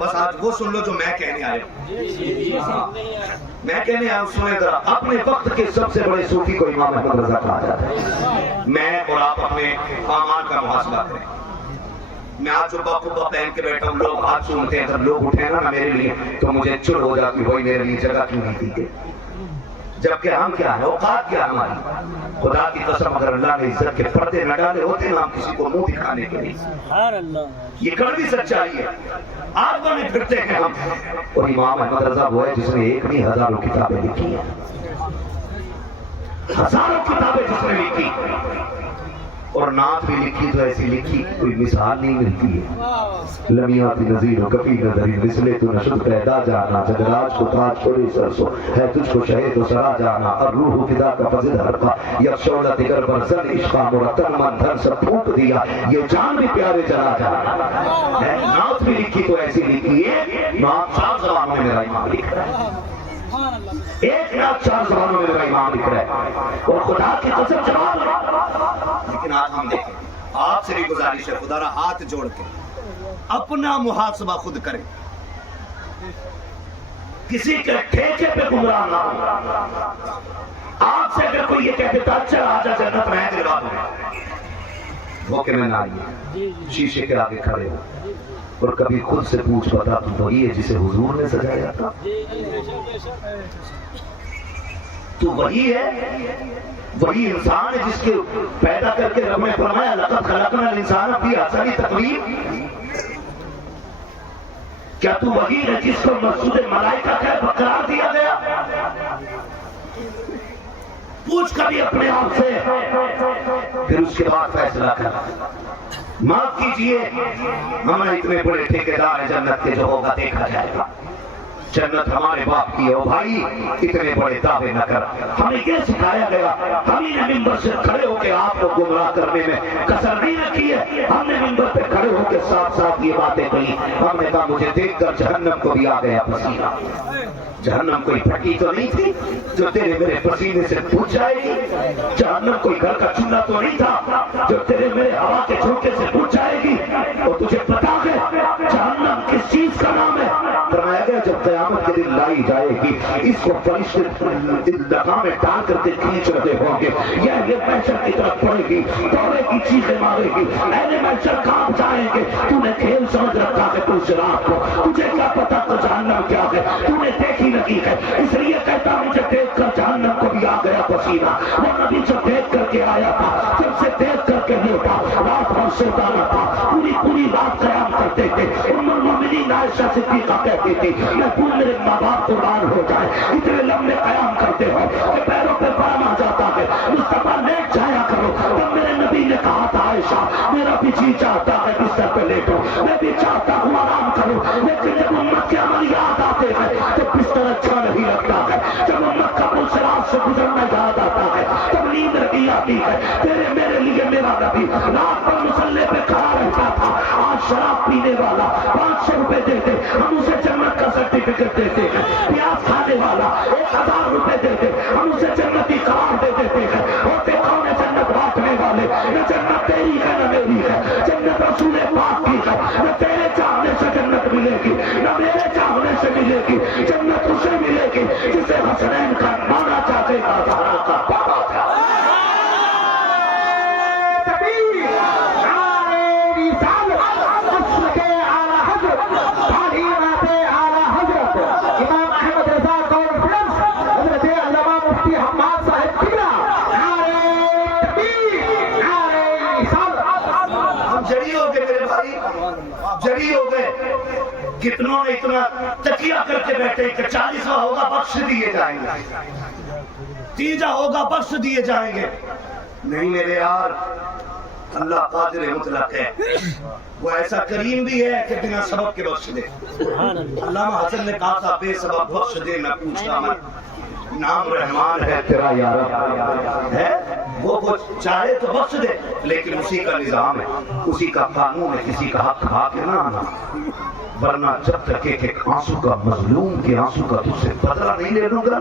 بس آج وہ سن لو جو میں کہنے آیا ہوں. میں کہنے آیا ہوں, سنیں ذرا. اپنے وقت کے سب سے بڑے صوفی کو امام احمد رضا کہا جاتا ہے. میں اور آپ اپنے اعمال کا محاسبہ کریں. میں آج جو باقوبہ پہن کے بیٹھا ہوں, لوگ ہاتھ سنتے ہیں, جب لوگ اٹھے نا میرے لیے تو مجھے چڑ ہو جاتی, وہی میرے لیے جگہ کیوں نہیں دی گئی, جبکہ ہم کیا ہے, اوقات کیا ہماری. خدا کی قسم اگر اللہ نے عزت کے پردے نہ ڈالے ہوتے نا ہم کسی کو منہ دکھانے کے لیے. یہ کڑوی سچائی ہے. آپ بنے پھرتے ہیں ہم. اور امام احمد رضا وہ ہے جس نے ایک نہیں ہزاروں کتابیں لکھی ہیں, ہزاروں کتابیں جس نے لکھی, اور نعت بھی لکھی تو ایسی لکھی کوئی مثال نہیں ملتی ہے. لمیاتی نظیر و کفی نظری مثلے تو نشد پیدا جانا, جگراج کو تاج چھوڑے سرسو ہے تجھ کو شہید و سرا جانا, اور روح فدا کا فضل حرقہ یک شعلہ دیگر برزن عشقہ مرتن من دھن سب پھونک دیا, یہ جان بھی پیارے چلا جانا. نعت بھی لکھی تو ایسی لکھی ہے. نعت 4 زبانوں میں میرا امام لکھ رہا ہے, ایک نعت 4 زبانوں میں میرا امام لکھ رہا ہے, اور خدا کی قسم جواب ہے. لیکن آج ہم دیکھیں, آپ سے بھی گزارش ہے, خدا را ہاتھ جوڑ کے اپنا محاسبہ خود کریں. کسی کے ٹھیکے پہ گمراہ نہ ہو. آپ سے اگر کوئی یہ کہہ دیتا اچھا آجا جنت میں دلوا دوں, دھوکے میں نہ آئیے. شیشے کے آگے کھڑے ہو اور کبھی خود سے پوچھ, بتا تو وہی ہے جسے حضور نے سجایا تھا؟ تو وہی ہے, وہی انسان ہے جس کے پیدا کر کے رب نے فرمایا لقد خلقنا الانسان فی احسن تقویم. کیا تو وہی ہے جس کو مسجد ملائکہ کا قرار دیا گیا؟ پوچھ کبھی اپنے آپ سے, پھر اس کے بعد فیصلہ کر. معاف کیجئے, ہمیں اتنے بڑے ٹھیکیدار ہیں جنت کے, جو ہوگا دیکھا جائے گا. جنت ہمارے باپ کی ہے. او بھائی اتنے بڑے دعوے نہ کر. ہمیں یہ سکھایا گیا, ہم نے منبر سے کھڑے ہو کے آپ کو گمراہ کرنے میں کسر نہیں رکھی ہے. ہم نے منبر پہ کھڑے ہو کے ساتھ ساتھ یہ باتیں کہی. ہم نے کہا مجھے دیکھ کر جہنم کو بھی آ گیا پسینہ. جہنم کوئی پھٹی تو نہیں تھی جو تیرے میرے پسینے سے پوچھ جائے گی. جہنم کوئی گھر کا چولہا تو نہیں تھا جو تیرے میرے ہوا کے جھونکے سے پوچھ جائے گی. اور تجھے پتا ہے جہنم کس چیز کا نام ہے؟ فرمایا گیا جب قیامت کے دن لائی جائے گی, اس کو فرشتے لگام میں ڈال کر کے کھینچ رہے ہوں گے. یہ محشر کی طرف پڑے گی, دوڑے کی چیخیں مارے گی, اہل محشر کانپ جائیں گے. تو نے کھیل سمجھ رکھا ہے تو شراب کو, تجھے کیا پتا تو جہنم کیا ہے, تو نے دیکھی نہیں ہے. اس لیے کہتا مجھے دیکھ کر جہنم کو بھی آ گیا پسینہ. وہ نبی جب دیکھ کر کے آیا تھا, جب سے دیکھ کر کے لیٹا, رات بھر سوتا نہ تھا, پوری رات قیام کرتے تھے. ام المومنین عائشہ صدیقہ کہتی تھی میں میرے ماں باپ قربان ہو جائے, اتنے لمبے قیام کرتے ہو کہ پیروں پہ پام آ جاتا ہے. مصطفیٰ لیٹ جایا کرو. تب میرے نبی نے کہا تھا عائشہ میرا بھی جی چاہتا ہے بستر پہ لیٹو, میں بھی چاہتا ہوں آرام کروں, لیکن جب امت کے عمل یاد آتے ہیں تو بستر اچھا نہیں لگتا ہے. جب امت کا پلسرات سے گزرنا یاد آتا ہے تب نیند نہیں آتی ہے. تیرے میرے لیے میرا نبی رات پر مسلح پہ کھڑا رہتا تھا. آج شراب پینے والا 500 روپے دیتے, ہم اسے جنت کا سرٹیفکیٹ دیتے ہیں. پیاز کھانے والا 1000 روپے دیتے, ہم اسے جنتی قرار دے دیتے ہیں. ہوتے کون ہے جنت بانٹنے والے؟ نہ جنت تیری ہے نہ میری ہے, جنت رسول پاک کی ہے. نہ تیرے چاہنے سے جنت ملے گی نہ میرے چاہنے سے ملے گی. جنت اسے ملے گی جسے حسنین کا مانا چاہتے کا زہرا کا پاپا تھا. جڑی ہو گئے, کتنوں نے اتنا تکیہ کر کے بیٹھے کہ 40واں ہوگا بخش دیے جائیں گے, 30 ہوگا بخش دیے جائیں گے. نہیں میرے یار, اللہ قادر مطلق ہے, وہ ایسا کریم بھی ہے کہ بنا سبب کے بخش دے. علامہ حسن نے کہا تھا بے سبب بخش دے نہ پوچھتا مت, نام رحمان ہے تیرا یا رب ہے, وہ چاہے تو بخش دے, لیکن اسی کا نظام ہے, اسی کا قانون ہے. کسی کا حق کھا کے نہ آنا, ورنہ جب تک ایک آنسو کا مظلوم کے آنسو کا تجھ سے بدلہ نہیں لے لوں گا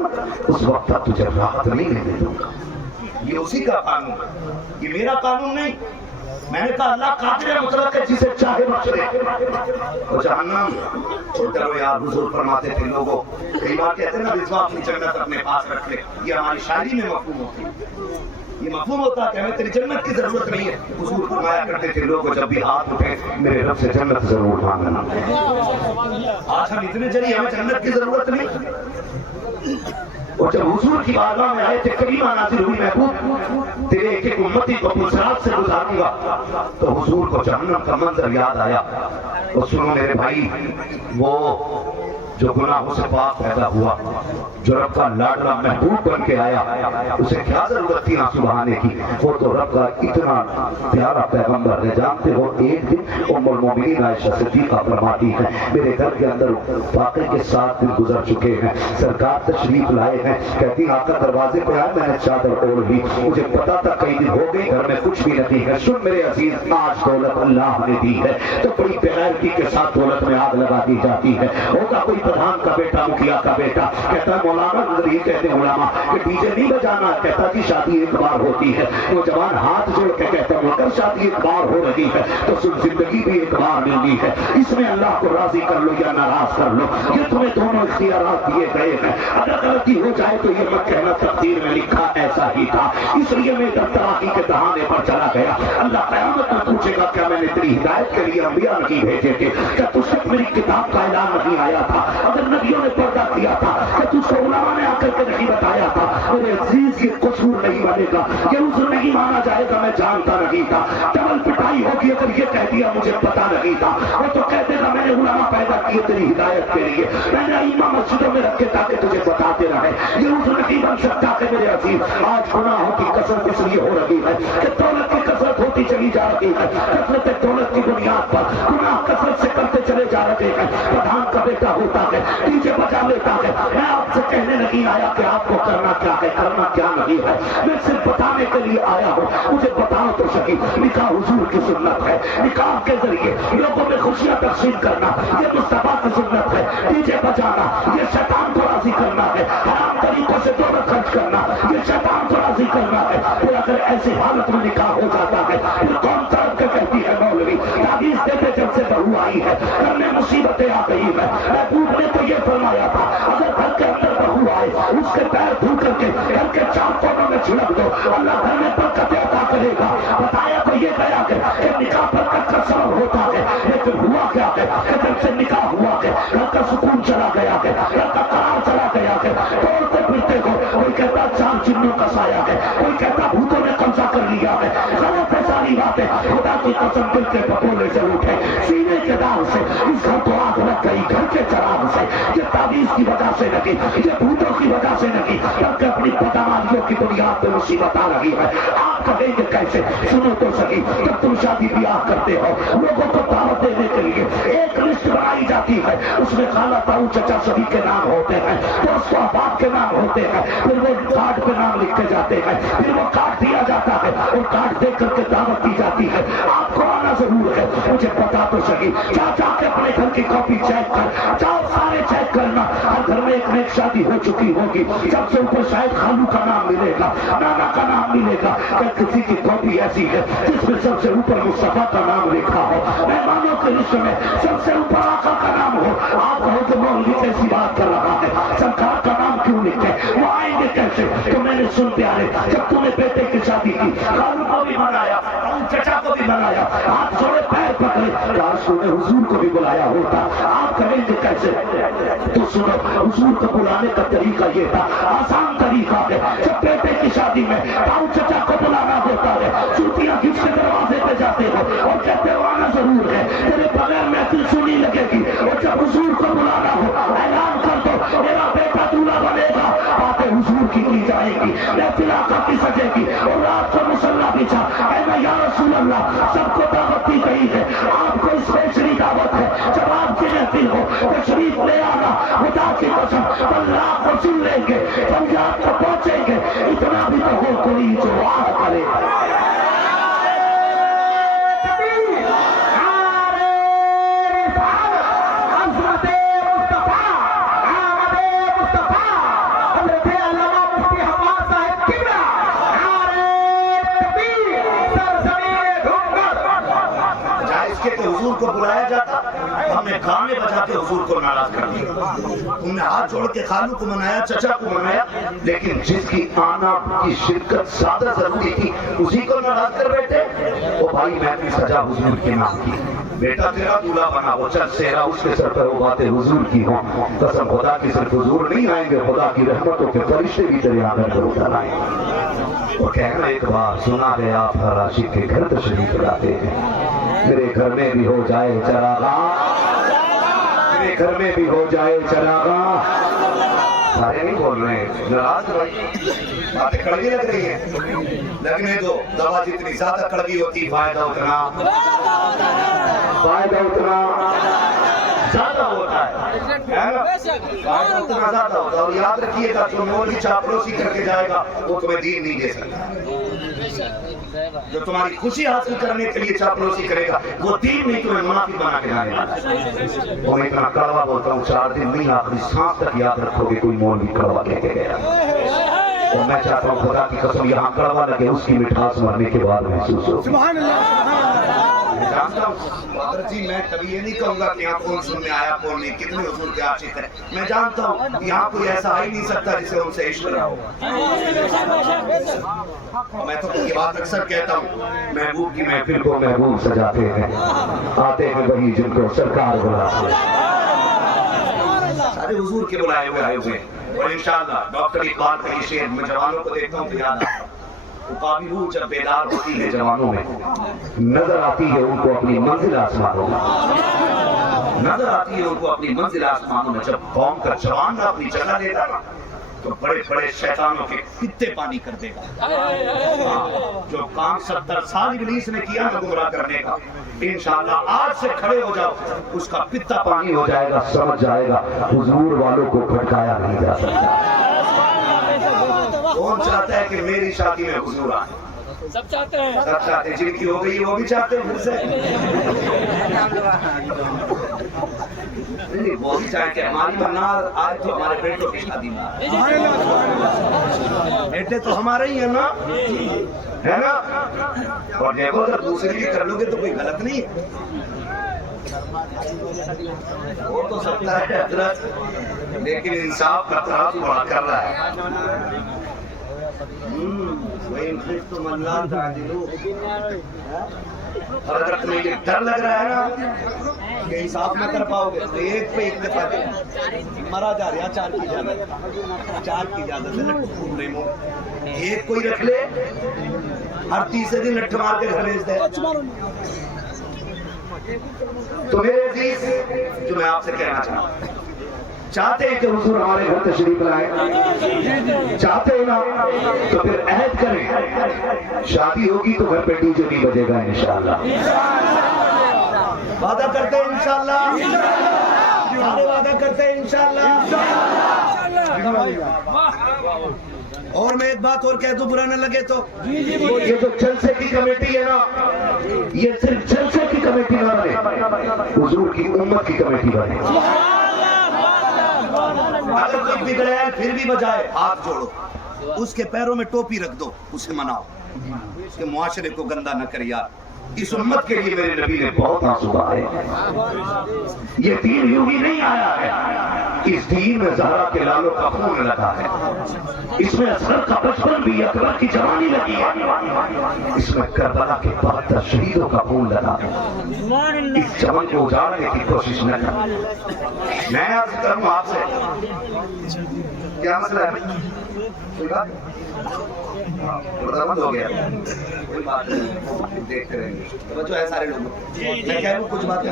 اس وقت تک تجھے راحت نہیں لے لوں گا. یہ اسی کا قانون ہے, یہ میرا قانون نہیں. میں نے کہا اللہ قادر مطلق ہے جسے چاہے بخش دے. وہ جہنم چلو یار حضور فرماتے تھے لوگوں کئی بار کہتے ہیں نا رضوا اپنی جنت اپنے پاس رکھ لے. یہ ہماری شاعری میں مفہوم ہوتی ہے. یہ مفہوم ہوتا ہے کہ ہمیں تیری جنت کی ضرورت نہیں ہے. حضور فرمایا کرتے تھے لوگوں جب بھی ہاتھ اٹھے میرے رب سے جنت ضرور مانگنا. آج ہم اتنے جلی ہمیں جنت کی ضرورت نہیں. اور جب حضور کی بارگاہ میں آئے تھے کریمہ نازل ہوئی محبوب تیرے ایک ایک امتی کو پلسرات سے گزاروں گا تو حضور کو جہنم کا منظر یاد آیا. اور سنو میرے بھائی وہ جو گناہوں سے پاک پیدا ہوا جو رب کا لاڈلا محبوب بن کے آیا اسے کیا ضرورت تھی آنسو بہانے کی. وہ تو رب کا اتنا پیارا پیغمبر ہے. جانتے ہو ایک دن ام المومنین عائشہ صدیقہ فرماتی ہے میرے گھر کے اندر واقعے کے 7 دن گزر چکے ہیں. سرکار تشریف لائے ہیں. کہتی آقا دروازے پہ آئے میں نے چادر اوڑھ لی. مجھے پتا تھا کئی دن ہو گئے گھر میں کچھ بھی نہیں ہے. سن میرے عزیز آج دولت اللہ نے دی ہے تو بڑی بغیرتی کے ساتھ دولت میں آگ لگا دی جاتی ہے. ہوگا کوئی پردھان کا بیٹا مکھیا کا بیٹا کہتا ہے مولانا یہ کہتے ہیں علماء کہ ڈی جے نہیں بجانا. کہتا کہ شادی ایک بار ہوتی ہے. وہ جوان ہاتھ جوڑ کے کہتا ہے اگر شادی ایک بار ہو رہی ہے تو زندگی بھی ایک بار ملنی ہے. اس میں اللہ کو راضی کر لو یا ناراض کر لو. یہ تمہیں دونوں اختیارات دیے گئے ہیں. اگر غلطی ہو جائے تو یہ مت کہنا تقدیر میں لکھا ایسا ہی تھا اس لیے میں تراقی کے دہانے پر چلا گیا. اللہ قیامت میں پوچھے گا کیا میں نے تیری ہدایت کے لیے انبیاء نہیں بھیجے تھے؟ کیا تجھ تک میری کتاب کا اعلان نہیں آیا تھا؟ اگر نبیوں نے پردہ کیا تھا کہ تجھ کو علماء نے آ کر کے نہیں بتایا تھا؟ میرے عزیز یہ قصور نہیں بنے گا یہ عذر نہیں مانا جائے گا میں جانتا نہیں تھا. ڈبل پٹائی ہوگی اگر یہ کہہ دیا مجھے پتا نہیں تھا. وہ تو کہتے گا میں نے علماء پیدا کیے تیری ہدایت کے لیے. میں نے ائمہ مسجدوں میں رکھے تاکہ تجھے بتاتے رہے. یہ عذر نہیں بن سکتا کہ میرے عزیز آج گناہوں کی کثرت اس لیے ہو رہی ہے کہ دولت کی کثرت ہوتی چلی جا رہی ہے. کثرت دولت کی بنیاد پر گناہ کثرت سے کرتے چلے جا رہے ہیں. پردھان کا بیٹا ہوتا ہے ڈی جے بجا لیتا ہے. میں آپ سے کہنے نہیں آیا کہ آپ کو کرنا کیا ہے کرنا کیا نہیں ہے. میں صرف بتانے کے لیے آیا ہوں. مجھے بتاؤ تو صحیح نکاح حضور کی سنت ہے. نکاح کے ذریعے لوگوں میں خوشیاں تقسیم کرنا یہ مصطفیٰ کی سنت ہے. ڈی جے بجانا یہ شیطان کو راضی کرنا ہے. حرام طریقوں سے دولت خرچ کرنا یہ شیطان کو راضی کرنا ہے. پھر اگر ایسی حالت میں نکاح ہو جاتا ہے پھر کون طرف کے کہتی ہے مولوی تعویذ دیتے جب سے بہو آئی ہے گھر میں مصیبتیں آ گئی ہے. محبوب نے تو یہ فرمایا تھا اگر گھر کے اندر بہو آئے اس کے پیر دھو کر کے گھر کے 4 کونوں میں چھڑک دو اللہ گھر میں برکت عطا کرے گا. بتایا تو یہ گیا کہ نکاح برکت کا سبب ہوتا ہے لیکن ہوا کیا ہے کہ جب سے نکاح ہوا ہے گھر کا سکون چلا گیا ہے گھر کا قرار چلا گیا ہے. دوڑتے پھرتے کو کوئی کہتا 4 چنوں کا سایہ ہے کوئی کہتا بھوتوں نے قبضہ کر لیا ہے. غلط ہے ساری باتیں. خدا کی قسم دل کے پپولے سے اٹھے سینے کے دار سے اس گھر کو آگ لگ گئی گھر کے چراغ سے. یہ تعویذ کی وجہ سے نہیں یہ بھوتوں کی وجہ سے نہیں بلکہ اپنی بدعمالیوں کی بنیاد پہ مصیبت آ رہی ہے. آپ کہیں گے کیسے؟ سنو تو صحیح. جب تم شادی بیاہ کرتے ہو لوگوں کو دعوت دینے کے لیے ایک لسٹ بنائی جاتی ہے. اس میں خالہ تاؤ چچا سبھی کے نام ہوتے ہیں دوست و احباب کے نام ہوتے ہیں. پھر وہ کارڈ پہ نام لکھے جاتے ہیں. پھر وہ کارڈ دیا جاتا ہے اور کارڈ دے کر کے دعوت دی جاتی ہے. آپ کو آنا ضرور ہے. مجھے پتا تو صحیح. جا کے اپنے گھر کی کاپی چیک کر جاؤ سارے چیک کرنا. ہر گھر میں ایک نہ ایک شادی ہو چکی ہوگی. سب سے اوپر شاید خالو کا نام ملے گا نانا کا نام ملے گا. کہ کسی کی کاپی ایسی ہے جس میں سب سے اوپر مصطفیٰ کا نام لکھا ہو مہمانوں کے لسٹ میں سب سے اوپر آقا کا نام ہو. آپ کہو کہ مولوی کیسی بات کر رہا ہے سرکار کا نام کیوں لکھے؟ وہ آئیں گے کیسے؟ تو میں نے سن پیارے جب تم نے بیٹے کی شادی کی خالو کو بھی منایا چچا کو بھی منایا ہاتھ جوڑے پیر پکڑے کاش نے حضور کو بھی بلایا ہوتا. آپ کہیں گے کیسے؟ تو سنو حضور کو بلانے کا طریقہ یہ تھا آسان طریقہ ہے. جب بیٹے کی شادی میں تاؤ چچا کو بلانا ہوتا ہے چوٹیاں کھینچ کے دروازے پہ جاتے ہو اور کہتے ہو آنا ضرور ہے تیرے بغیر محفل سنی لگے گی. اور جب حضور کو بلانا ہو اعلان کر دو میرا بیٹا دولہا بنے گا. باتیں حضور کی جائے گی محفل آقا کی سجے گی اور رات کو مصلی بچھا اے میں یا رسول اللہ سب کو دعوت دی گئی ہے. آپ کو اسپیشلی دعوت ہے جب آپ کی محفل ہو تشریف لے آنا. خدا کی قسم اللہ کو سن لیں گے پنجاب کو پہنچیں گے. اتنا بھی تو ہو کوئی جو وعدہ کرے. بلایا جاتا، ہم نے گانے بجا کے حضور کو ناراض کر دیا، تم نے ہاتھ جوڑ کے خالو کو منایا، چچا کو منایا، لیکن جس کی آنا کی شرکت زیادہ ضروری تھی اسی کو ناراض کر بیٹھے۔ وہ بھائی محفل سجا حضور کے نام کی، بیٹا تیرا دولہا بنا، وہ چل سہرا اس کے سر پر وہ باتیں حضور کی ہوں، قسم خدا کی صرف حضور نہیں آئیں گے، خدا کی رحمتوں کے فرشتے بھی تیرے آنگن پر اتر آئیں گے۔ وہ کہنا ایک بار سنا ہے آپ ہر عاشق کے گھر تشریف لاتے ہیں، میرے گھر میں بھی ہو جائے چراغاں، میرے گھر میں بھی ہو جائے چراغاں۔ سارے نہیں بول رہے ہیں، ناراض بھائی، باتیں کڑوی لگ رہی ہیں، لگنے دو، دوا جتنی زیادہ کڑوی ہوتی فائدہ اتنا زیادہ ہوتا ہے، فائدہ اتنا زیادہ ہوتا ہے۔ اور یاد رکھیے گا جو مولوی چاپلوسی کر کے جائے گا وہ تمہیں دین نہیں دے سکتا، جو تمہاری خوشی حاصل کرنے کے لیے چاپلوسی کرے گا وہ دین نہیں تمہیں منافق بنا کے جانے والا۔ اور میں اتنا کڑوا بولتا ہوں، 4 دن نہیں آخری سانس تک یاد رکھو گے کوئی مولوی کڑوا کہہ کے گیا، اور میں چاہتا ہوں خدا کی قسم یہاں کڑوا لگے اس کی مٹھاس مرنے کے بعد محسوس ہو۔ سبحان اللہ۔ جانتا ہوں بہادر جی، میں کبھی یہ نہیں کہوں گا کہ یہاں کون سننے آیا کون نہیں، کتنے حضور کے عاشق ہیں، میں جانتا ہوں یہاں کوئی ایسا آ ہی نہیں سکتا جسے ان سے عشق رہا ہو۔ میں تو یہ بات اکثر کہتا ہوں، محبوب کی محفل کو محبوب سجاتے ہیں، آتے ہیں وہی جن کو سرکار بلاتے ہیں، سارے حضور کے بلائے ہوئے آئے ہوئے ہیں۔ اور انشاءاللہ ڈاکٹر اقبال کا یہ شعر میں جوانوں کو دیکھتا ہوں تو یاد آتا ہے، قابل روح جب بیدار ہوتی ہے جوانوں میں، نظر آتی ہے ان کو اپنی منزل آسمانوں میں، نظر آتی ہے ان کو اپنی منزل آسمانوں میں۔ جب قوم کا جوان نہ اپنی جگہ لیتا نا تو بڑے بڑے شیطانوں کے کتے پانی کر دے گا۔ جو کام 70 سال ابلیس نے کیا نا گمراہ کرنے کا، انشاءاللہ آج سے کھڑے ہو جاؤ، اس کا پتا پانی ہو جائے گا، سمجھ جائے گا حضور والوں کو کھٹکایا نہیں جا سکتا۔ کون چاہتا ہے کہ میری شادی میں حضور آئے؟ سب چاہتے ہیں، سب چاہتے ہیں، جن کی ہو گئی وہ بھی چاہتے ہیں پھر سے، نہیں وہ بھی چاہیں کہ ہماری منار آئے تو ہمارے بیٹوں کی شادی میں آئے، بیٹے تو ہمارے ہی ہیں نا، ہے نا؟ اور دیکھو اگر دوسرے بھی کر لو گے تو کوئی غلط نہیں ہے، وہ تو سکتا ہے حضرت، لیکن انصاف کا ترازو بڑا کر رہا ہے۔ اور اگر تمہیں یہ ڈر لگ رہا ہے نا کہ انصاف نہ کر پاؤ گے تو ایک پہ ایک دفعہ مرا جا رہا، 4 کی اجازت، 4 کی اجازت ہے، ایک کوئی رکھ لے، ہر تیسرے دن لٹھ مار کے گھر بھیج دے۔ تو میرے عزیز، جو میں آپ سے کہنا چاہتے ہیں کہ حضور ہمارے گھر تشریف لائیں، چاہتے ہیں نا تو پھر عہد کریں، شادی ہوگی تو گھر پہ ڈی جے نہیں بجے گا انشاءاللہ، وعدہ کرتے ہیں انشاءاللہ، سارے وعدہ کرتے ہیں انشاءاللہ۔ اور میں ایک بات اور کہہ دوں برا نہ لگے تو، یہ جو جلسے کی کمیٹی ہے نا، یہ صرف جلسے کی کمیٹی نہ بنے، حضور کی امت کی کمیٹی بنے۔ اگر کوئی بگڑا ہے پھر بھی بجائے ہاتھ جوڑو، اس کے پیروں میں ٹوپی رکھ دو، اسے مناؤ کہ معاشرے کو گندا نہ کر یار۔ اس امت کے لیے میرے نبی نے بہت آنسو بہائے، یہ دین یوں ہی نہیں آیا ہے، اس دین میں زہرا کے لالوں کا خون لگا ہے، اس میں اصغر کا بچپن بھی، اکبر کی جوانی لگی ہے، اس میں کربلا کے 72 شہیدوں کا خون لگا ہے۔ اس چمن کو اجاڑنے کی کوشش نہ کر۔ میں عرض کروں آپ سے، کیا مسئلہ ہے؟ کوئی بات مند ہو گیا، کوئی بات نہیں، دیکھتے رہیں گے، بچوں ہے سارے لوگ، میں کہہ رہوں کچھ باتیں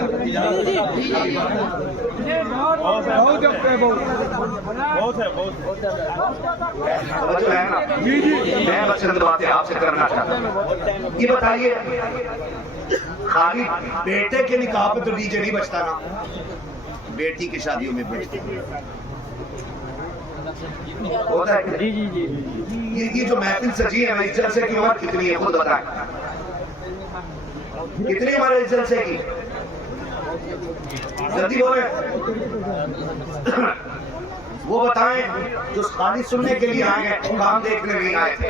بچوں ہے نا، میں بس چند باتیں آپ سے کرنا چاہتا ہوں۔ یہ بتائیے خالی بیٹے کے نکاح پہ تو ڈی جے نہیں بجتا نا، بیٹی کی شادیوں میں بجتے ہوتا ہے؟ یہ جو محفل سجی ہے اس جلسے کی عمر کتنی ہے خود بتائیں، کتنی عمر ہے اس جلسے کی؟ جلدی بولیں، وہ بتائیں جو خالی سننے کے لیے آئے ہیں، کام دیکھنے نہیں آئے تھے۔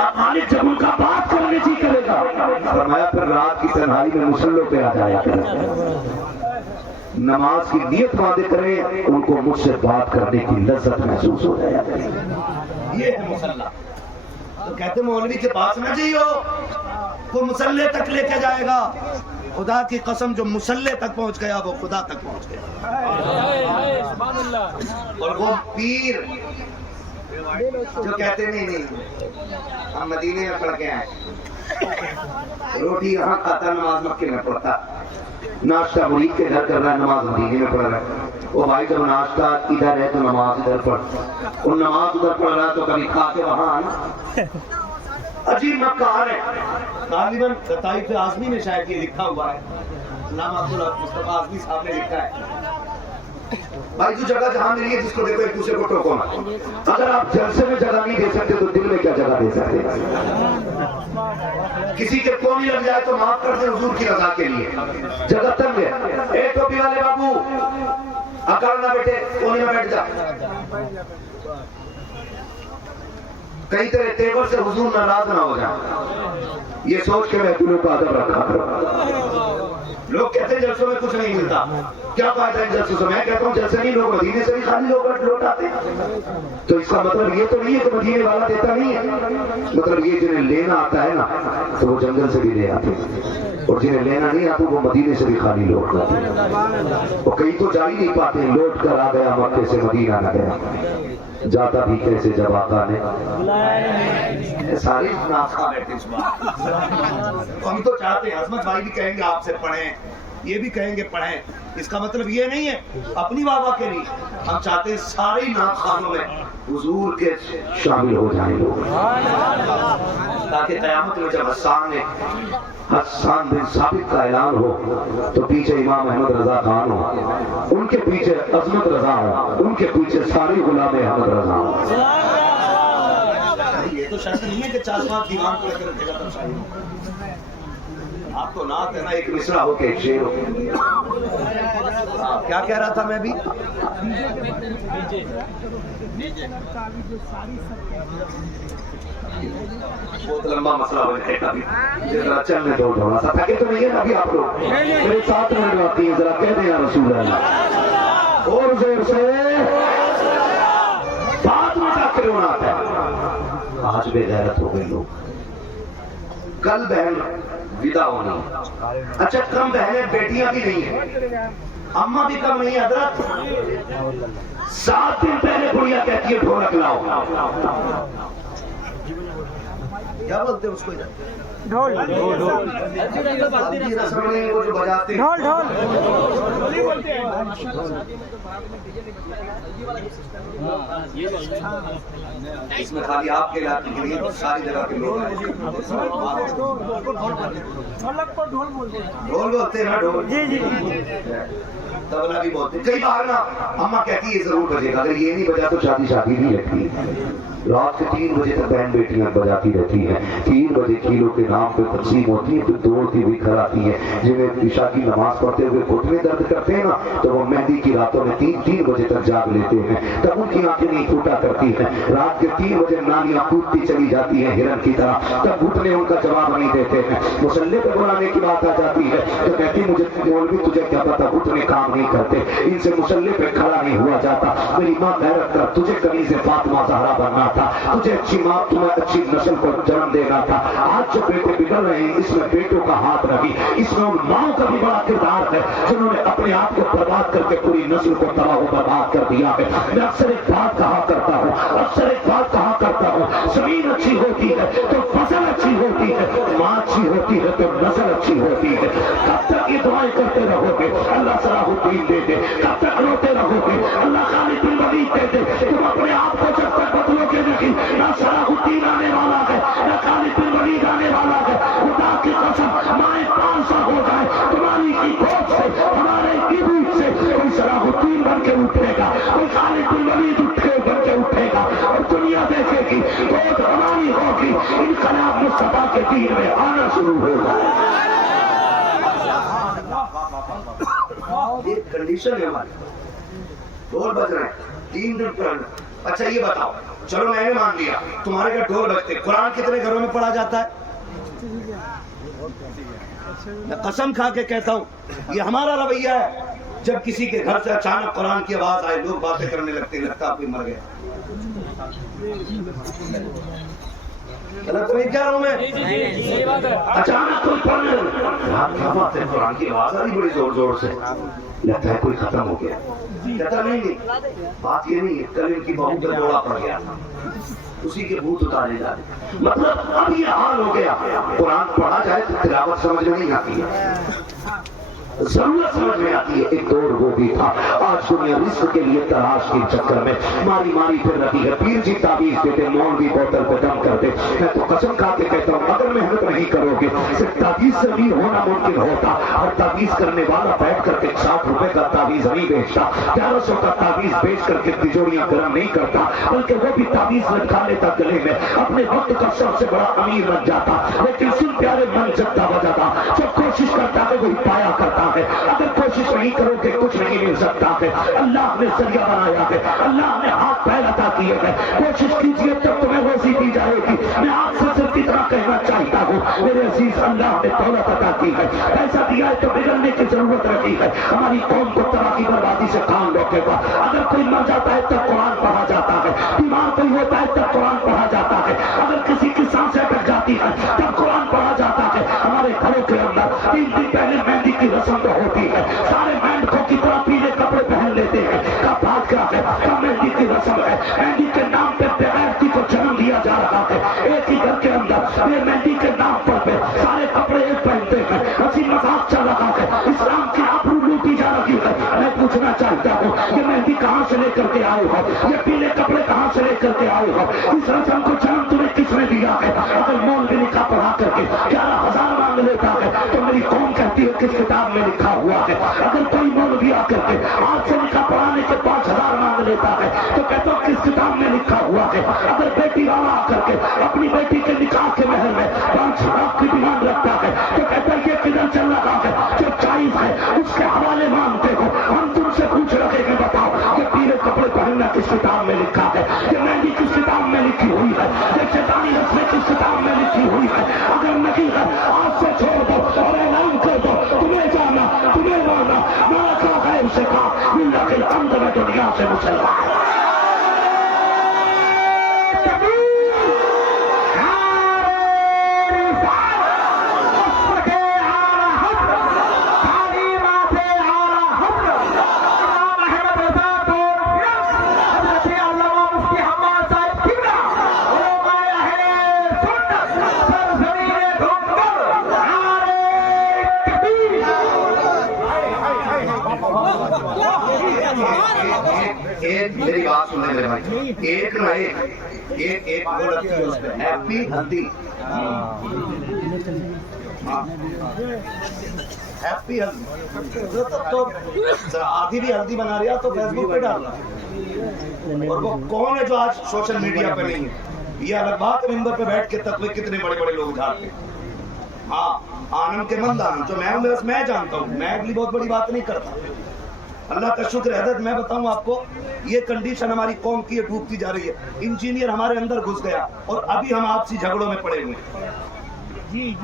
کا مالک جب ان کا بات کرنے جی کرے گا، فرمایا پھر رات کی تنہائی میں مصلوں پہ آ جایا کرے، نماز کی نیت وعدے کرے، ان کو مجھ سے بات کرنے کی لذت محسوس ہو جایا کرے۔ یہ ہے مصلی۔ تو کہتے مولوی کے پاس نہ جائیو، وہ مصلی تک لے کے جائے گا۔ خدا کی قسم جو مصلی تک پہنچ گیا وہ خدا تک پہنچ گیا۔ اور وہ پیر جو کہتے نہیں ہم مدینے میں پڑھ کے آئے، روٹی یہاں کھاتا نماز مکے میں پڑھتا، ناشتہ مرید کے گھر کر رہا ہے، نماز مدینے میں پڑھ رہا ہے۔ وہ بھائی جب ناشتہ ادھر ہے تو نماز ادھر پڑھ، اور نماز ادھر پڑھ رہا ہے تو کبھی کھا کے وہاں آنا۔ عجیب مکار ہے۔ غالباً لطائف اعظمی میں شاید یہ لکھا ہوا ہے، علامہ عبدالحق مصطفیٰ اعظمی صاحب نے لکھا ہے۔ بھائی جو جگہ جہاں ملی ہے جس کو دیکھو ایک دوسرے کو ٹوکو نہ۔ اگر آپ جلسے میں جگہ نہیں دے سکتے تو دل میں کیا جگہ دے سکتے؟ کسی کے کوئی لگ جائے تو معاف کر دیں حضور کی رضا کے لیے، جگہ تنگ ہے۔ اے ٹوپی والے بابو اکڑ نہ بیٹھے، کونے میں بیٹھ جا، کہیں تیرے ٹیبل سے حضور ناراض نہ ہو جائے، یہ سوچ کے محفلوں کا ادب رکھا کرو۔ لوگ کہتے ہیں جلسوں میں کچھ نہیں ملتا، کیا فائدہ ہے جلسوں سے؟ میں کہتا ہوں جلسے نہیں، لوگ مدینے سے بھی خالی لوگ لوٹ آتے ہیں۔ تو اس کا مطلب یہ تو نہیں ہے کہ مدینے والا دیتا نہیں ہے، مطلب یہ جنہیں لینا آتا ہے نا تو وہ جنگل سے بھی لے آتے ہیں، اور جنہیں لینا نہیں آتا وہ مدینے سے بھی خالی لوٹ آتے ہیں۔ اور کئی تو جا ہی نہیں پاتے، لوٹ کر آ گیا مکے سے مدینہ نہ گیا، جاتا بھی کیسے جب آقا نے ساری ناخواہ بیٹھے اس بات۔ ہم تو چاہتے ہیں عظمت بھائی بھی کہیں گے آپ سے پڑھیں، یہ بھی کہیں گے پڑھیں، اس کا مطلب یہ نہیں ہے اپنی بابا کے لیے، ہم چاہتے ہیں ساری ناخوانوں میں حضور کے شامل ہو جائیں لوگ، تاکہ قیامت میں جب حسان بن ثابت کا اعلان ہو تو پیچھے امام احمد رضا خان ہو، ان کے پیچھے عظمت رضا ہو، ان کے پیچھے ساری غلام احمد رضا ہو۔ یہ تو شرط نہیں ہے کہ 4-5 دیوان کو لے کر تب شاہی ہو۔ آپ تو نعت ہے نا، ایک مصرع ہو کے ایک شعر ہو۔ کیا کہہ رہا تھا میں بھی؟ بہت لمبا مسئلہ ہو جائے گا، ذرا چلنے دو، تھوڑا سا تھکے تو نہیں ہے ابھی آپ لوگ؟ میرے ساتھ میں آتی ہیں، ذرا کہہ دیں یا رسول اللہ، اور زور سے بات مٹا کے رونا آتا ہے۔ آج بے غیرت ہو گئے لوگ، کل بہن ودا ہونی، اچھا کم بہنیں بیٹیاں بھی نہیں ہیں، اماں بھی کم نہیں ہے حضرت، 7 دن پہلے بڑھیا کہتی ہے ڈھولک لاؤ، کیا بولتے ہیں اس کو؟ ڈھول ڈھول وہ جو بجاتے ہیں، ڈھول اس میں خالی آپ کے علاقے کے لیے ساری جگہ کے لوگ ہیں۔ ڈھول بولتے ہیں نا، ڈھول تبلا بھی بولتے ہیں۔ کئی بار نا اماں کہتی ہے ضرور بجے گا، اگر یہ نہیں بجا تو شادی نہیں لگتی۔ رات کے 3 بجے تک بہن بیٹیاں بجاتی رہتی ہیں، 3 بجے کیلو کے نام پہ تقسیم ہوتی ہے، پھر دوڑتی ہوئی گھر آتی ہے، جنہیں عشاء کی نماز پڑھتے ہوئے گھٹنے درد کرتے ہیں نا تو وہ مہندی کی راتوں میں 3 بجے تک جاگ لیتے ہیں، تب ان کی آنکھیں نہیں پھوٹا کرتی ہیں، رات کے 3 بجے نالیاں پھوٹتی چلی جاتی ہیں ہرن کی طرح، تب گھٹنے ان کا جواب نہیں دیتے ہیں، مصلی پہ بلانے کی بات آ جاتی ہے تو کہتی مجھے مولوی تجھے کیا پتا گھٹنے کام نہیں کرتے، ان سے مصلی پہ کھڑا نہیں ہوا جاتا، میری ماں غیرت کر، تجھے کنیز فاطمہ زہرا بننا تھا، تجھے اچھی ماں تمہیں اچھی نسل کو جنم دینا تھا، آج جو بیٹے بگڑ رہے ہیں اس میں بیٹوں کا ہاتھ رہی، اس میں ان ماؤں کا بھی بڑا کردار ہے جنہوں نے اپنے آپ کو برباد کر کے پوری نسل کو تباہ و برباد کر دیا ہے۔ میں اکثر ایک بات کہا کرتا ہوں، زمین اچھی ہوتی ہے تو فصل اچھی ہوتی ہے، ماں اچھی ہوتی ہے تو نسل اچھی ہوتی ہے۔ کب تک یہ دعائیں کرتے رہو گے اللہ صلاح الدین دے دے، کب تک روتے رہو گے اللہ خالد بن ولید دے دے، تم اپنے آپ کو جب تک بدلو گے نہیں، نہ صلاح الدین آنے والا ہے نہ خالد بن ولید آنے والا ہے، خدا کی قسم مائیں 500 ہو جائے تمہاری کی گود سے، ہمارے کی بوجھ سے کوئی صلاح الدین بن کے اٹھے گا، کوئی خالد بن ولید بن کے اٹھے گا، اور دنیا دیکھے گی گود ہماری ہوگی، انقلاب مصطفیٰ کے دین میں آنا شروع ہوگا۔ یہ کنڈیشن ہے ہماری، ڈھول بج رہے ہیں 3 دن پرانا۔ اچھا یہ بتاؤ چلو میں نے مان لیا تمہارے گھر ڈھول بجتے، قرآن کتنے گھروں میں پڑھا جاتا ہے؟ میں قسم کھا کے کہتا ہوں یہ ہمارا رویہ ہے، جب کسی کے گھر سے اچانک قرآن کی آواز آئے لوگ باتیں کرنے لگتے، لگتا کوئی مر گیا۔ غلط نہیں کہہ رہا ہوں میں؟ اچانک کوئی پڑھنے لگا، کیا بات ہے، قرآن کی آواز آ رہی بڑی زور زور سے، لگتا ہے کوئی ختم ہو گیا۔ کہتا نہیں، بات یہ نہیں ہے، کل ان کی بہو کا جوڑا پڑ گیا تھا، اسی کے بھوت اتارے جا رہے، مطلب اب یہ حال ہو گیا، قرآن پڑھا جائے تو تلاوت سمجھ میں نہیں آتی ہے، ضرورت سمجھ میں آتی ہے۔ ایک دور وہ بھی تھا، آج دنیا رزق کے لیے تلاش کے چکر میں ماری ماری پھر رہی ہے، پیر جی تعویذ دیتے، مولوی بوتل پہ دم کرتے۔ میں تو قسم کھا کے کہتا ہوں اگر محنت نہیں کرو گے صرف تعویذ سے بھی ہونا ممکن ہوتا، اور تعویذ کرنے والا بیٹھ کر کے 60 روپے کا تعویذ نہیں بیچتا، 1100 کا تعویذ بیچ کر کے تجوریاں گرم نہیں کرتا، بلکہ وہ بھی تعویذ لٹکا لیتا گلے میں، اپنے وقت کا سب سے بڑا امیر بن جاتا۔ لیکن سن پیارے من جگتا بجاتا، جو کوشش کرتا ہے وہی پایا کرتا ہے، اگر کوشش نہیں کرو گے کچھ نہیں مل سکتا ہے۔ اللہ نے ذریعہ بنایا ہے، اللہ نے ہاتھ پیر عطا کیے ہیں، کوشش کیجئے تب تمہیں روزی دی جائے گی۔ میں آپ سے صرف اتنا کہنا چاہتا ہوں میرے عزیز، اللہ نے دولت عطا کی ہے، پیسہ دیا ہے تو بگڑنے کی ضرورت رہتی ہے، ہماری قوم کو تباہی بربادی سے کام روکے گا۔ اگر کوئی مر جاتا ہے تب قرآن پڑھا جاتا ہے، بیمار کوئی ہوتا ہے تب قرآن پڑھا جاتا ہے، اگر کسی کی سانسیں اٹک جاتی ہے تب قرآن پڑھا جاتا ہے۔ ہمارے گھروں کے اندر 3 دن پہلے مہندی کی رسم تو ہوتی ہے، سارے مینڈکوں کی طرح پیلے کپڑے پہن لیتے ہیں، کا بات کیا ہے، کا مہندی کی رسم ہے، مہندی کے نام پہ بغیرتی کو جنم دیا جا رہا ہے۔ ایک ہی گھر کے اندر یہ مہندی کے نام پر سارے کپڑے ایک پہنتے ہیں، ہنسی مذاق چل رہا ہے، اسلام کی آبرو لوٹی جا رہی ہے۔ میں پوچھنا چاہتا ہوں یہ مہندی کہاں سے لے کر کے آئے ہو، یہ پیلے کپڑے کہاں سے لے کر کے آئے ہو، اس رسم کو جنم تمہیں کس نے دیا ہے؟ اگر مولوی نکاح پڑھا کر کے 11,000 مانگ لیتا ہے تو میری قوم کہتی ہے کس کتاب میں لکھا ہوا ہے؟ اگر کوئی مولوی آ کر کے آج سے نکاح پڑھانے کے 5,000 مانگ لیتا ہے تو کہتا ہوں کس کتاب میں لکھا ہوا ہے؟ اگر بیٹی والا آ کر کے اپنی بیٹی کے نکاح کے مہر میں 5 لاکھ کی ڈیمانڈ رکھتا ہے تو کہتا ہے یہ کدھر چل رہا ہے؟ جو جائز ہے اس کے حوالے مانگتے ہو۔ ہم تم سے پوچھ رہے ہیں بتاؤ یہ پیلے کپڑے پہننا کس کتاب میں لکھا ہے؟ یہ مہندی کس کتاب میں لکھی ہوئی ہے؟ یہ شیطانی رسمیں کس کتاب میں لکھی ہوئی ہے؟ اگر نہیں ہے آج سے چھوڑ دو اور اعلان کر دو تمہیں جانا تمہیں مانا، میں کیا غیر سے کہا اللہ کے حمد میں دنیا سے مسلمان۔ ایک میری بات سننے میرے بھائی، ایک نہ ایک وہ لگتی ہے اس پہ ہیپی ہلدی، ہیپی ہلدی تو آدھی بھی ہلدی بنا رہا تو فیس بک پہ ڈال رہا، اور وہ کون ہے جو آج سوشل میڈیا پہ نہیں ہے؟ یہ الگ بات، ممبر پہ بیٹھ کے تقوی کتنے بڑے بڑے لوگ جھاڑتے ہیں۔ ہاں آنم کے مند آنم جو میں جانتا ہوں، میں اگلی بہت بڑی بات نہیں کرتا۔ اللہ کا شکر ہے، میں بتاؤں آپ کو یہ کنڈیشن ہماری قوم کی ڈوبتی جا رہی ہے۔ انجینئر ہمارے اندر گھس گیا اور ابھی ہم آپسی جھگڑوں میں پڑے ہوئے ہیں۔ جی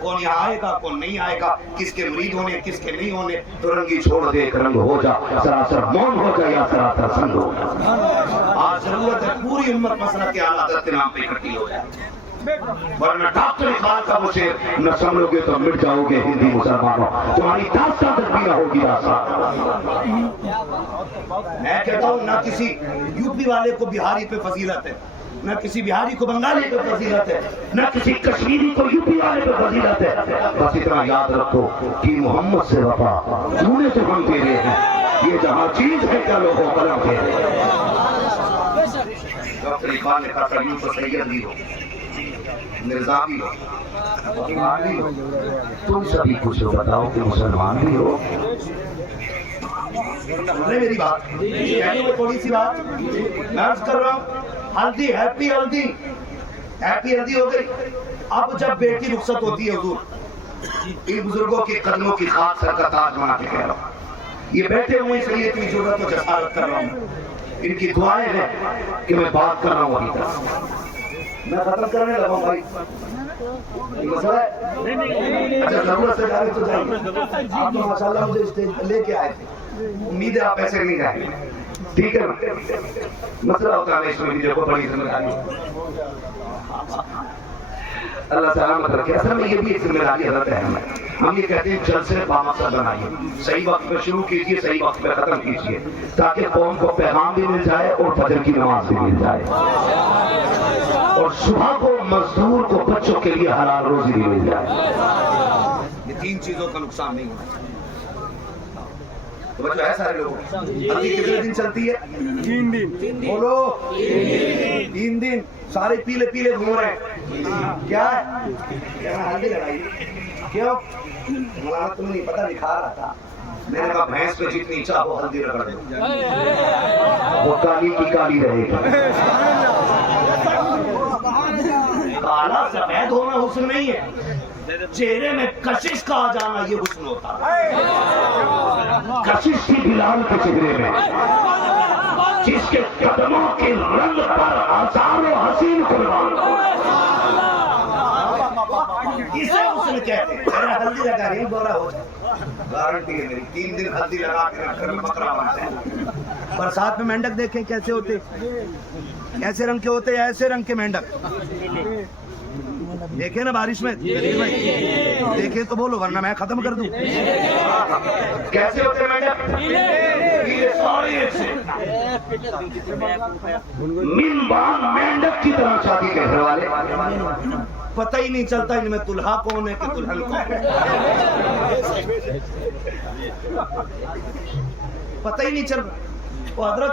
کون یہاں آئے گا کون نہیں آئے گا، کس کے مرید ہونے کس کے نہیں ہونے۔ تو رنگی چھوڑ دے ایک رنگ ہو جا، سراسر موم ہو جا یا سراسر سنگ ہو جا۔ آج ضرورت ہے پوری امت مسئلہ کے اعلیٰ حضرت کے نام پہ اکٹھی ہو جائے، ورنہ ڈاکٹر اقبال کا وہ شعر نہ سمجھو گے تو مٹ جاؤ گے ہندی مسلمانوں، تمہاری داستان تک بھی نہ ہوگی آسان۔ میں کہتا ہوں نہ کسی یو پی والے کو بہاری پہ فضیلت ہے، نہ کسی بہاری کو بنگالی پہ فضیلت ہے، نہ کسی کشمیری کو یو پی والے پہ فضیلت ہے۔ بس اتنا یاد رکھو کہ محمد سے وفا رونے سے ہم تیرے ہیں، یہ جہاں چیز ہے کیا لوگوں قلم کے۔ ڈاکٹر اقبال نے کہا تھا یوں تو سید بھی ہو، مرزا بھی ہو، عثمان بھی ہو، تم سبھی کچھ بتاؤ کہ مسلمان بھی ہو۔ میری بات تھوڑی سی بات میں عرض کر رہا ہوں، ہلدی ہیپی ہلدی ہو گئی۔ اب جب بیٹی رخصت ہوتی ہے حضور، ان بزرگوں کے قدموں کی خاک سر کا تاج بنا کے کہہ رہا ہوں، یہ بیٹھے ہوئے اس لیے اتنی ضرورت و جسارت کر رہا ہوں ان کی دعائیں ہیں کہ میں بات کر رہا ہوں ابھی تک. میں ختم کرنے لگا ہوں بھائی. مسئلہ ہے اچھا ضرورت سے جائے تو جائیے. آپ تو ماشاءاللہ مجھے اسٹیج پہ لے کے آئے تھے, امید ہے آپ ایسے نہیں جائیں گے, ٹھیک ہے نا. مسئلہ ہوتا ہے اس میں بھی دیکھو بڑی ذمہ داری, اللہ سلامت رکھے. اصل میں یہ بھی ایک ذمہ داری حضرت ہے ہمیں. ہم یہ کہتے ہیں جلسے بامقصد بنائیے, صحیح وقت پہ شروع کیجیے, صحیح وقت پہ ختم کیجیے, تاکہ قوم کو پیغام بھی مل جائے اور فجر کی نماز بھی مل جائے, اور صبح کو مزدور کو بچوں کے لیے حلال روزی بھی مل جائے. یہ تین چیزوں کا نقصان نہیں ہونا چاہیے. تو بچوں ہے سارے لوگ, ہلدی کتنے دن چلتی ہے؟ 3 دن. بولو 3 دن. سارے پیلے پیلے گھوم رہے ہیں. کیا ہے؟ کیا ہلدی لگائی؟ کیوں؟ مولانا تمہیں نہیں پتا, دکھا رہا تھا. میں نے کہا بھینس پہ جتنی چاہو ہلدی رگڑ دو, وہ کالی کی کالی رہے گی. کالا سفید ہونا حسن نہیں ہے, چہرے میں کشش کا آ جانا یہ حسن ہوتا ہے. کشش تھی بلال کے چہرے میں, جس کے قدموں کے رنگ پر ہزاروں حسین قربان. اسے حسن کہتے ہیں. میرا ہلدی لگا رہی گورا ہو جائے, گارنٹی ہے میری. 3 دن ہلدی لگا کے رکھ کر بکرا بنتے ہیں. برسات میں مینڈک دیکھیں کیسے ہوتے, ایسے رنگ کے ہوتے ہیں, ایسے رنگ کے مینڈک دیکھیں نا بارش میں. دیکھیں تو بولو ورنہ میں ختم کر دوں. کیسے ہوتے مینڈک کی طرح شادی کے گھر والے, پتہ ہی نہیں چلتا ان میں دلہا کون ہے کہ دلہن کون ہے. پتہ ہی نہیں چل رہا. وہ حضرت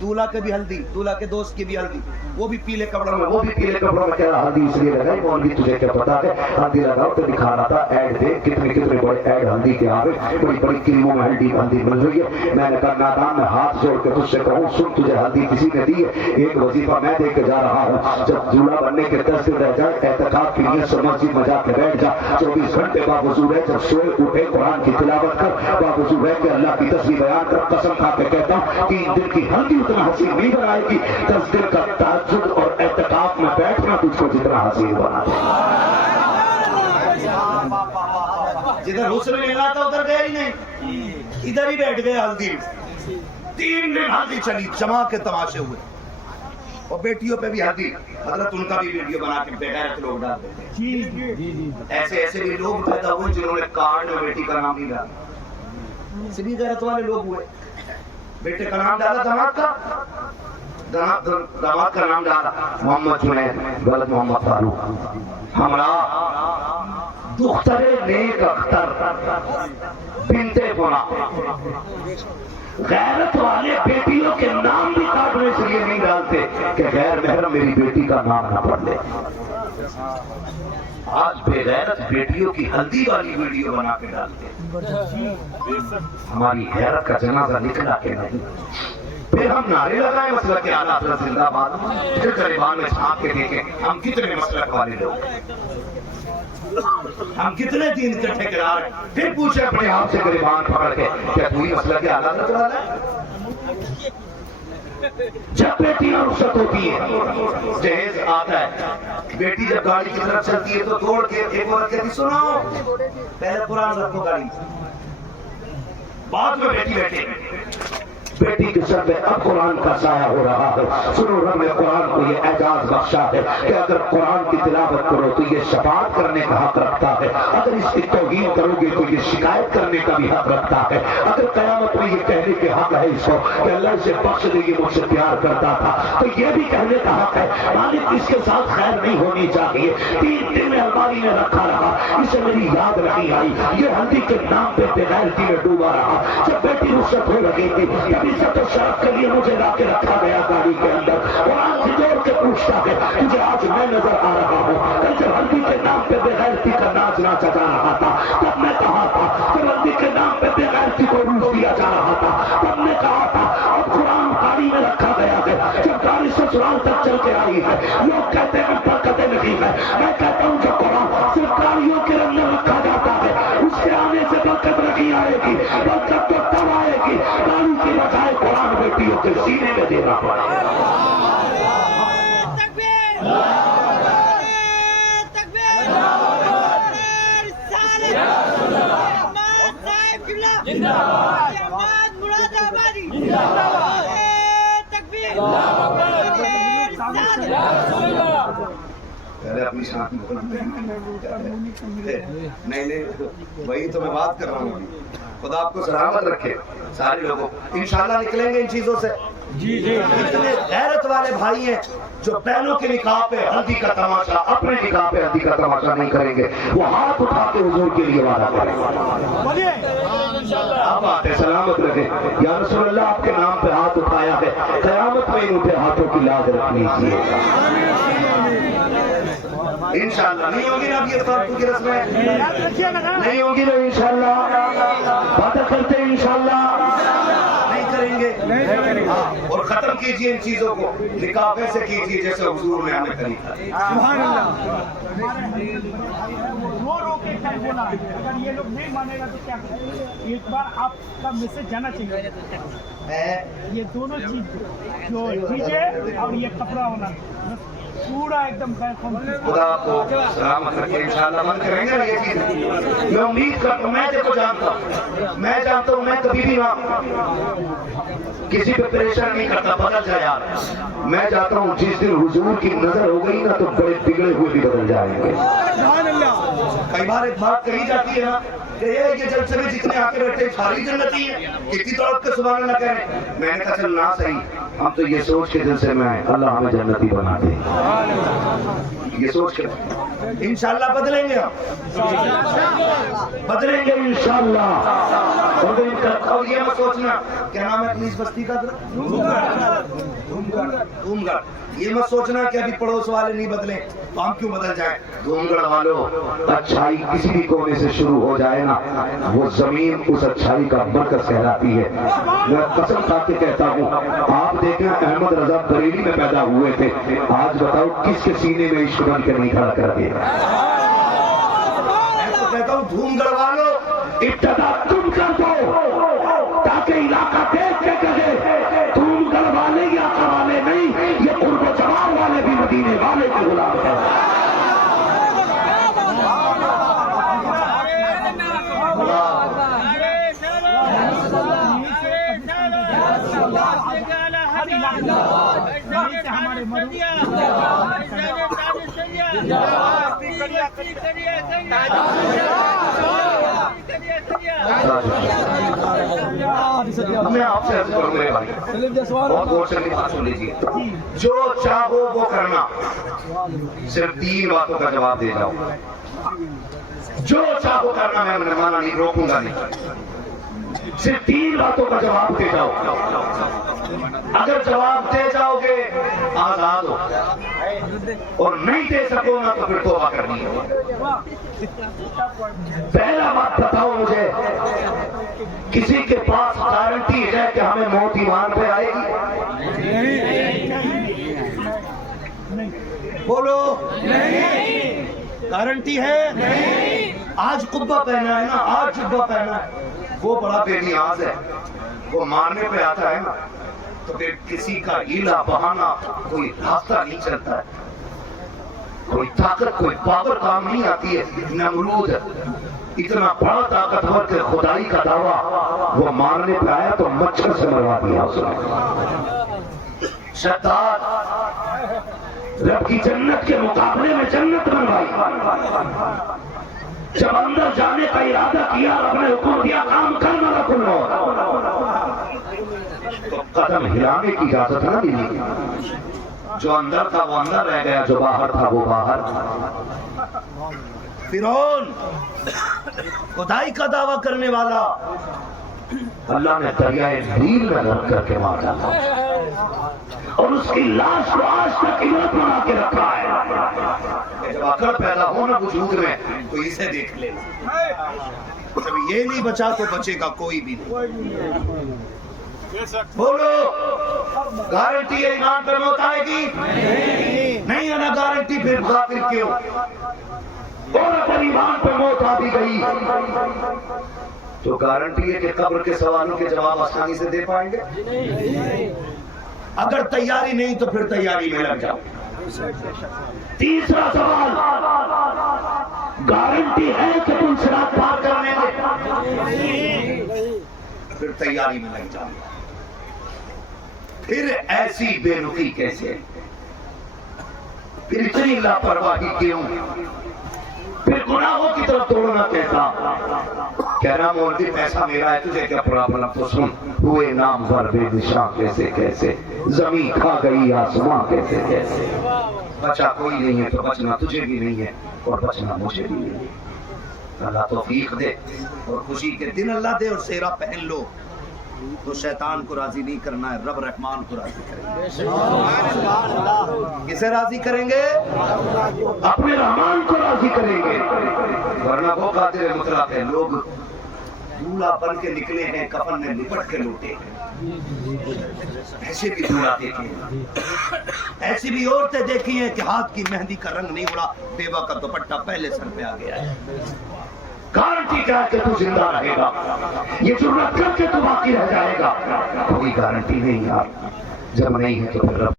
دولہا کے بھی ہلدی, دولہا کے دوست کی بھی ہلدی, وہ بھی پیلے کپڑوں میں, وہ بھی پیلے کپڑوں میں. کہہ رہا ہلدی اس لیے لگائی, کون بھی تجھے کیا پتا ہے ہلدی لگاؤ. تو دکھا رہا تھا ایڈ دے, کتنے کتنے بڑے ایڈ ہلدی کے آ رہے, بڑی بڑی کریموں میں ہلدی مل رہی ہے. میں نے کہا نادان, میں ہاتھ جوڑ کے تجھ سے کہوں سن, تجھے ہلدی کسی نے دی ہے, ایک وظیفہ میں دے کے جا رہا ہوں. جب دولہا بننے کے 10 دن رہ جائے, اعتکاف کی نیت سے مسجد میں جا کے بیٹھ جا. 24 گھنٹے باوضو رہ, جب سوئے اٹھے قرآن کی تلاوت کر, باوضو رہ کے اللہ کی تسبیح بیان کر. قسم کھا کے کہتا ہوں 3 دن کی ہلدی اتنا حسین نہیں بنائے گی 10 دن کا تہجد اور اعتکاف میں بیٹھنا تجھ کو جتنا حسین بنا دے. جدھر حسن ملا تھا ادھر گیا ہی نہیں, ادھر ہی بیٹھ گئے ہلدی میں. 3 دن ہلدی چلی, جما کے تماشے ہوئے. اور بیٹیوں پہ بھی ہلدی, حضرت ان کا بھی ویڈیو بنا کے بغیر لوگ ڈال دیتے ہیں. ایسے ایسے بھی لوگ پیدا ہوئے جنہوں نے کارڈ میں بیٹی کا نام نہیں ڈالا. سبھی غیرت والے لوگ ہوئے, بیٹے کا نام ڈالا, داماد کا داماد کا نام ڈالا محمد جنید, غلط محمد فاروق. ہمارا دختر نیک اختر بنتے گنا. غیرت والے بیٹیوں کے نام بھی کارڈ میں اس لیے نہیں ڈالتے کہ غیر محرم میری بیٹی کا نام نہ پڑھ لے. آج بے غیرت بیٹیوں کی ہلدی والی ویڈیو بنا کے ڈالتے. ہماری غیرت کا جنازہ نکلا کہ نہیں. پھر ہم نعرے لگائیں مسلک کے اعلیٰ حضرت زندہ باد, پھر گریبان میں چھانپ کے دیکھیں ہم کتنے مسلک والے لوگ, ہم کتنے دین کے ٹھیکیدار ہیں. پھر پوچھیں اپنے آپ سے گریبان پکڑ کے, کیا کوئی مسلک کے اعلیٰ حضرت والا ہے؟ جب بیٹیاں رخصت ہوتی ہیں, جہیز آتا ہے, بیٹی جب گاڑی کی طرف چلتی ہے تو توڑ کے ایک عورت کہتی سنو پہلے قرآن رکھو گاڑی, بعد میں بیٹی بیٹھے. بیٹی کے سر میں اب قرآن کا سایہ ہو رہا ہے. سنو رب نے قرآن کو یہ اعزاز بخشا ہے کہ اگر قرآن کی تلاوت کرو تو یہ شفاعت کرنے کا حق رکھتا ہے, اگر اس کی توہین کرو گے تو یہ شکایت کرنے کا بھی حق رکھتا ہے, اگر قیامت میں یہ کہنے کے حق ہے اس کو کہ اللہ اسے بخش دے, یہ مجھ سے پیار کرتا تھا, تو یہ بھی کہنے کا حق ہے مالک اس کے ساتھ خیر نہیں ہونی چاہیے. 3 دن میں الماری میں رکھا رہا, اسے میری یاد نہیں آئی, یہ ہلدی کے نام پہ بغیرتی میں ڈوبا رہا. جب بیٹی رخصت ہو رہی تھی عزت و شرف کے لیے مجھے لا کے رکھا گیا گاڑی کے اندر. قرآن سے جوڑ کے پوچھتا ہے تجھے آج میں نظر آ رہا ہوں. کل جب ہلدی کے نام پہ بغیرتی کا ناچ ناچا جا رہا تھا تب میں کہا تھا, جب ہلدی کے نام پہ بغیرتی کو روس دیا جا رہا تھا تب میں کہا تھا. اب قرآن گاڑی میں رکھا گیا ہے, جب گاڑی سسرال تک چل کے آئی ہے لوگ کہتے ہیں برکتیں نہیں ہے. میں کہتا ہوں کہ قرآن صرف گاڑیوں کے اندر رکھا جاتا ہے, اس کے آنے سے برکت نہیں آئے گی. برکت تو تب آئے گی گاڑی کی بجائے قرآن بیٹیوں کے سینے میں دینا پڑے. اپنی شان نہیں وہی تو میں بات کر رہا ہوں. خدا آپ کو سلامت رکھے سارے لوگوں. انشاءاللہ نکلیں گے ان چیزوں سے. جی جی اتنے غیرت والے بھائی ہیں جو بہنوں کے نکاح پہ ہلدی کا تماشا, اپنے نکاح پہ ہلدی کا تماشا نہیں کریں گے. وہ ہاتھ اٹھا کے حضور کے لیے وعدہ کریں گے. آپ آتے سلامت رکھیں. یا رسول اللہ آپ کے نام پہ ہاتھ اٹھایا ہے, قیامت میں ان کے ہاتھوں کی لاج رکھ لیجیے. انشاءاللہ نہیں ہوگی نا اب یہ خاتون کی رسمیں, نہیں ہوگی نا انشاءاللہ. باتیں کرتے ہیں انشاءاللہ نہیں کریں گے. اور ختم کیجئے ان چیزوں کو, نکاح سے کیجئے جیسے حضور نے ہمیں کری تھا. رو رو کے کل بولا, اگر یہ لوگ نہیں مانے گا تو کیا کریں؟ ایک بار آپ کا میسج جانا چاہیے. یہ دونوں چیز جو ڈی جے اور یہ کپڑا ہونا پورا ایک دم خدا کو سلامت رکھے. انشاءاللہ من کریں گے یہ چیز. میں امید کرتا ہوں, میں دیکھو جانتا ہوں, میں جانتا ہوں, میں کبھی بھی نہ کسی پہ پریشان نہیں کرتا. بدل جائے یار, میں چاہتا ہوں جس دن حضور کی نظر ہو گئی نا تو بڑے بگڑے ہوئے بھی بدل جائیں گے. کئی بار ایک بات کہی جاتی ہے نا کہ یہ جلسے میں جتنے آ کے بیٹھے ساری جنتی ہیں, کتنی طرح کے سبحان اللہ کہیں. میں نے کہا چل نہ صحیح, ہم تو یہ سوچ کے دل سے میں آئے اللہ ہمیں جنتی بنا دے. یہ سوچ کے انشاءاللہ بدلیں گے, ہم بدلیں گے انشاءاللہ. اور یہ مت سوچنا کیا نام ہے اپنی اس بستی کا, دھوم گڑھ. یہ مت سوچنا کہ ابھی پڑوس والے نہیں بدلے تو ہم کیوں بدل جائیں. دھوم گڑھ والوں, اچھائی کسی بھی کونے سے شروع ہو جائے نا وہ زمین اس اچھائی کا مرکز کہلاتی ہے. میں قسم کھا کے کہتا ہوں, آپ دیکھیں احمد رضا بریلی میں پیدا ہوئے تھے, آج بتاؤ کس کے سینے میں عشق بن کے نہیں کھڑا کر دیا. میں تو کہتا ہوں دھوم گڑھ والوں ابتدا تم کر دو تاکہ علاقہ دیکھ کے کہے دھوم گڑھ والے یا آقا والے نہیں, یہ قرب و جمال والے بھی مدینے والے کے غلام ہیں. میں آپ سے عرض کروں میرے بھائی, بہت غور سے میری بات سن لیجیے. جو چاہو وہ کرنا, صرف 3 باتوں کا جواب دے جاؤ. جو چاہو کرنا, میں مانا نہیں, روکوں گا نہیں, صرف 3 باتوں کا جواب دے جاؤ. اگر جواب دے جاؤ گے آزاد ہو, اور نہیں دے سکو نا تو پھر توبہ کرنی ہے. پہلا بات بتاؤ مجھے, کسی کے پاس گارنٹی ہے کہ ہمیں موت ایمان پہ آئے گی؟ بولو نہیں. گارنٹی ہے؟ آج قبہ پہنا ہے نا, آج جبہ پہنا ہے, وہ بڑا بے نیاز ہے, وہ مارنے پہ آتا ہے نا تو پھر کسی کا ہیلا بہانا کوئی راستہ نہیں چلتا ہے, کوئی طاقت کوئی پاور کام نہیں آتی ہے. نمرود اتنا بڑا طاقتور کہ خدائی کا دعویٰ وہ مارنے پہ آیا تو مچھر سے مروا دیا اس نے. شداد رب کی جنت کے مقابلے میں جنت بنوائی. جب اندر جانے کا ارادہ کیا, رب نے حکم دیا کام کرنا نہ کھلو, تو قدم ہلانے کی اجازت نہ ملی. جو اندر تھا وہ اندر رہ گیا, جو باہر تھا وہ باہر. فرعون خدائی کا دعویٰ کرنے والا اللہ نے دریائے نیل میں رکھ کر کے مارا, اور اس کی لاش کو آج تک عبرت بنا کے رکھا ہے. جب عقل پیدا ہونا وجود میں تو اسے دیکھ لے, جب یہ نہیں بچا تو بچے گا کوئی بھی نہیں. بولو گارنٹی ہے ایمان پر موت آئے گی؟ نہیں ہے نا گارنٹی, پھر غافل کیوں؟ اور اگر ایمان پر موت آ بھی گئی تو گارنٹی ہے کہ قبر کے سوالوں کے جواب آسانی سے دے پائیں گے؟ اگر تیاری نہیں تو پھر تیاری میں لگ جاؤ. تیسرا سوال، گارنٹی ہے کہ تم صراط پار کر لیں گے؟ پھر تیاری میں لگ جاؤ. پھر ایسی بے رخی کیسے؟ پھر اتنی لاپرواہی کیوں؟ پھر گناہوں کی طرف دوڑنا کیسا؟ کہہ رہا مولوی پیسہ میرا ہے، تجھے کیا پرابلم؟ تو سن، ہوئے نام ور بے نشاں کیسے کیسے، زمین کھا گئی آسمان کیسے کیسے. بچا کوئی نہیں ہے تو بچنا تجھے بھی نہیں ہے اور بچنا مجھے بھی نہیں ہے. اللہ توفیق دے اور خوشی کے دن اللہ دے اور سیرا پہن لو تو شیطان کو راضی نہیں کرنا ہے، رب رحمان کو راضی کریں گے. کسے راضی کریں گے؟ اپنے رحمان کو راضی کریں گے. ورنہ وہ قادر مطلق ہے. لوگ دولہا بن کے نکلے ہیں، کفن میں لپٹ کے لوٹے ہیں. ایسے بھی دولہا دیکھے ہیں، ایسی بھی عورتیں دیکھی ہیں کہ ہاتھ کی مہندی کا رنگ نہیں اڑا، بیوہ کا دوپٹہ پہلے سر پہ آ گیا ہے. گارنٹی کیا ہے کہ تو زندہ رہے گا؟ یہ جرات کر کے تو باقی رہ جائے گا؟ کوئی گارنٹی نہیں یار. جب نہیں ہے تو پھر رب